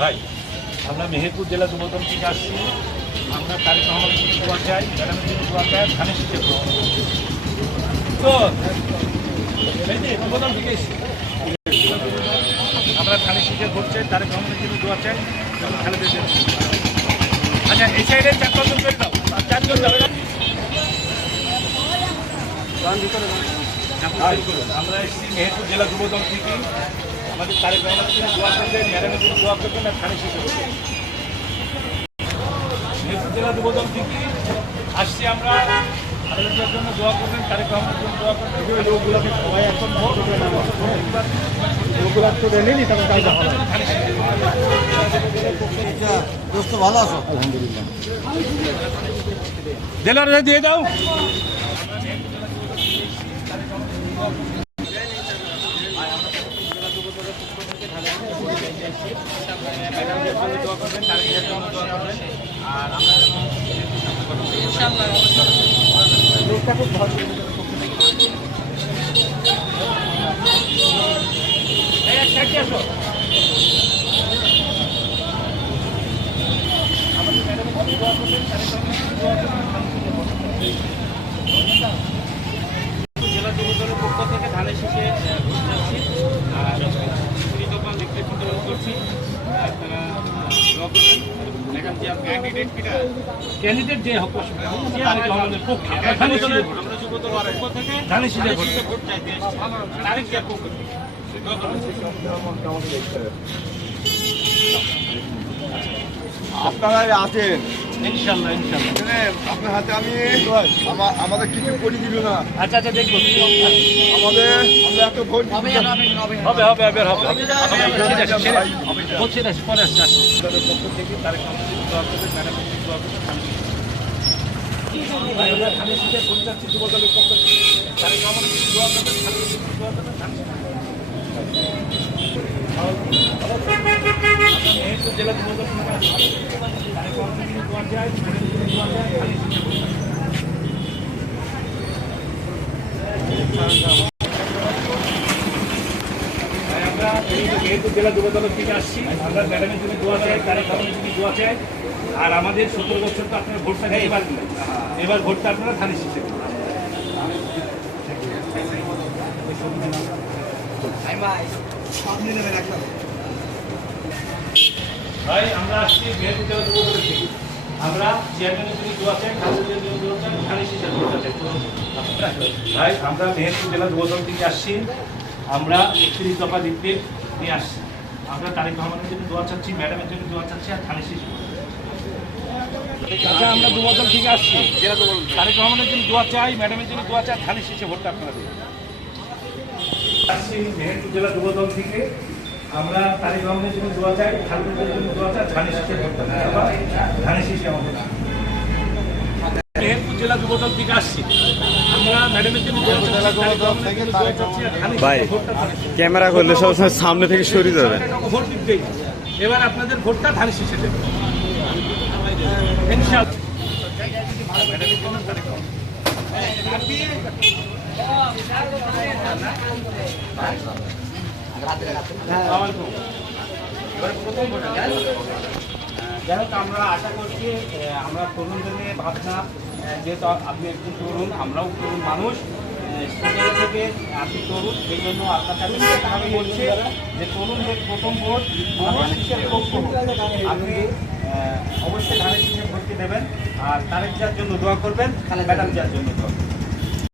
ভাই আমরা মেহেরপুর জেলা যুবদল থেকে আসছি। আমরা তারিখ রহমানের জন্য দোয়া চাই, ম্যাডামের জন্য দোয়া চাই, ধানের শীষের তো যুবদল থেকে এসেছি। আমরা ধানের শীষের ভোট চাই, তারিখ রহমানের জন্য দোয়া চাই, খালেদের জন্য। আচ্ছা এই সাইডে 4-5 জন চলে যাও, 4 জন যাবে না। আমরা এসেছি মেহেরপুর জেলা যুবদল থেকে। আমাদের তারিখ রহমানের জন্য দোয়া করবেন, ম্যাডামের জন্য দোয়া করবেন, আর ধানের শীষের ভোট। মেহেরপুর জেলা যুবদল থেকে আসছি আমরা। খালেদের জন্য দোয়া করবেন, তারিখ রহমানের জন্য দোয়া করবেন। লোকগুলোকে সবাই এখন ভোট ভালো আছো? আলহামদুলিল্লাহ। জেলার দিয়ে দাও। জেলা যুবদলের পক্ষ থেকে ধানের শীষে ভোট যাচ্ছি আর লিখতে করছি। আপনারা ক্যান্ডিডেট যে হোক আমাদের পক্ষে ধানের শীষে ভোট চাইতে আপনারা আছেন ইনশাল্লাহ ইনশাল্লাহ। আপনার হাতে আমি আমাদের কিছু করে দিল না। আচ্ছা আচ্ছা দেখবো আমরা একটা ভোট হবে হবে হবে হবে হবে পরে আসছে পক্ষ থেকে তারেক রহমানের দোয়া করবে, ম্যাডামের দোয়া করবে। আমরা ধানের শীষে ভোট চাচ্ছি যুবদলের পক্ষ থেকে। তারেক রহমানের দোয়া করবে, দোয়া করবে। মেহেরপুর জেলা যুবদল তারেক রহমানের দোয়া চাই, দোয়া চাই, ধানের শীষে ভোট। আমরা মেহেরপুর জেলা যুবদলের থেকে আসছি। আমরা ম্যাডামের জন্য দোয়া চাই, তারেক রহমানের জন্য দোয়া চাই। আর আমাদের 17 বছর তো আপনারা ভোটটা দিতে পারবেন না। এবার ভোটটা আপনারা ধানের শীষে। ভাই আমরা আসছি মেহেরপুর জেলা যুবদলের থেকে। আমরা চেয়ারম্যানের জন্য দোয়া চাই, কাউন্সিলরের জন্য দোয়া চাই, ধানের শীষের ভোটটা চাই। ভাই আমরা মেহেরপুর জেলা যুবদল থেকে আসছি। আমরা 31 দফা লিফলেট নিয়ে আসছি। আমরা তারেক রহমানের জন্য দোয়া চাচ্ছি, ম্যাডামের জন্য দোয়া চাচ্ছি, আর ধানের শীষে। আচ্ছা আমরা যুবদল থেকে আসছি। তারেক রহমানের জন্য দোয়া চাই, ম্যাডামের জন্য দোয়া চাই, ধানের শীষে ভোটটা আপনারা দিন। আসছি মেহেরপুর জেলা যুবদল থেকে। আমরা তারেক রহমানের জন্য দোয়া চাই, খালেদের জন্য দোয়া চাই, ধানের শীষে ভোটটা দিন। ধানের শীষে আমাদের মেহেরপুর জেলা যুবদল থেকে আসছি। আমরা ম্যাডামের জন্য দোয়া চাচ্ছি, ভাই ক্যামেরা করলে সবসময় সামনে থেকে সরে যাবে। ভোট দিতে এবার আপনাদের ভোটটা ধানের শীষে দেবেন ইনশাআল্লাহ। যাই হোক আমরা আশা করছি আমরা তরুণদের নিয়ে ভাবনা, যেহেতু আপনি একজন তরুণ, আমরাও তরুণ মানুষ, সেই জায়গা থেকে আপনি তরুণ, সেই জন্য আপনার কাছে আমি বলছি যে তরুণদের প্রথম ভোট ধানের শীষের পক্ষ। আপনি অবশ্যই ধানের শীষের ভোটটি দেবেন আর তারেক যার জন্য দোয়া করবেন, ম্যাডাম যার জন্য দোয়া করবেন।